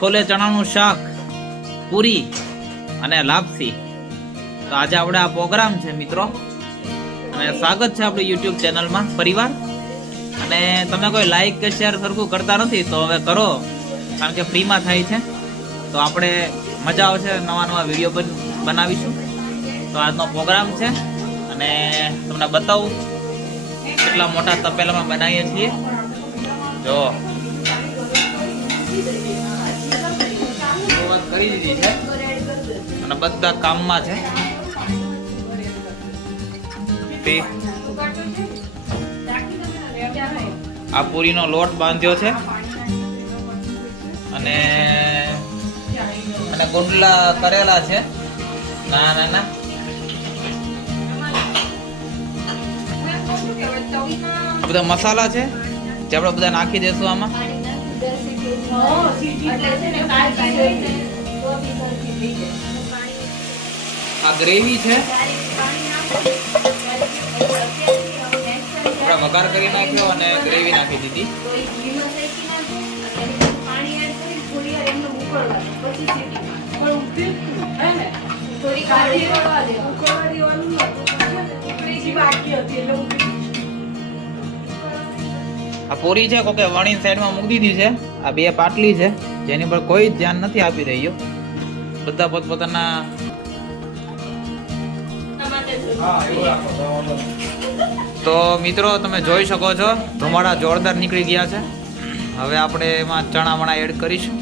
છોલે ચણાનું શાક, પૂરી અને લાપસી. તો આજે આપણે આ પ્રોગ્રામ છે મિત્રો, અને સ્વાગત છે આપણી યુટ્યુબ ચેનલમાં પરિવાર. અને તમે કોઈ લાઈક કે શેર સરખું કરતા નથી તો હવે કરો, કારણ કે ફ્રીમાં થાય છે. તો આપણે મજા આવશે, નવા નવા વિડીયો પણ બનાવીશું. તો આજનો પ્રોગ્રામ છે અને તમને બતાવું કેટલા મોટા તપેલામાં બનાવીએ છીએ. જો શરૂઆત કરી દીધી છે અને બધા કામમાં છે. આ પૂરીનો લોટ બાંધ્યો છે અને ગુંડલા કરેલા છે ના ના ના. બધા મસાલા છે જે આપણે બધા નાખી દેશું આમાં. આ ગ્રેવી છે, આપણે વઘાર કરી નાખ્યો અને ગ્રેવી નાખી દીધી. આ પૂરી છે કોકે વણી સાઈડમાં મૂકી દીધી છે. આ બે પાટલી છે જેની પર કોઈ ધ્યાન નથી આપી રહ્યો, બધા પોતપોતાના. તો મિત્રો તમે જોઈ શકો છો ધુમાડા જોરદાર નીકળી ગયા છે. હવે આપણે એમાં ચણા વણા એડ કરીશું.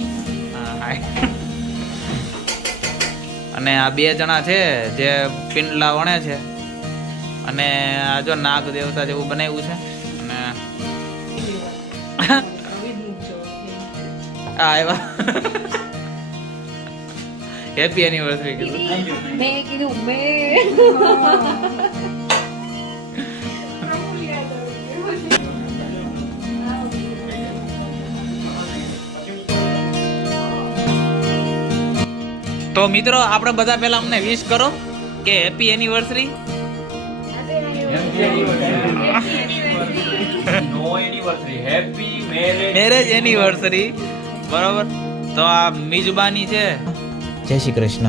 અને આ બે જણા છે જે પિંડલા વણે છે અને આ જો નાગ દેવતા જેવું બનાવ્યું છે. અને આવ્યા હેપી એનિવર્સરી કીધું. તો મિત્રો આપણે બધા પહેલા અમને વિશ કરો કે હેપી એનિવર્સરી. મેરેજ એનિવર્સરી, બરાબર. તો આ મિજબાની છે. જય શ્રી કૃષ્ણ.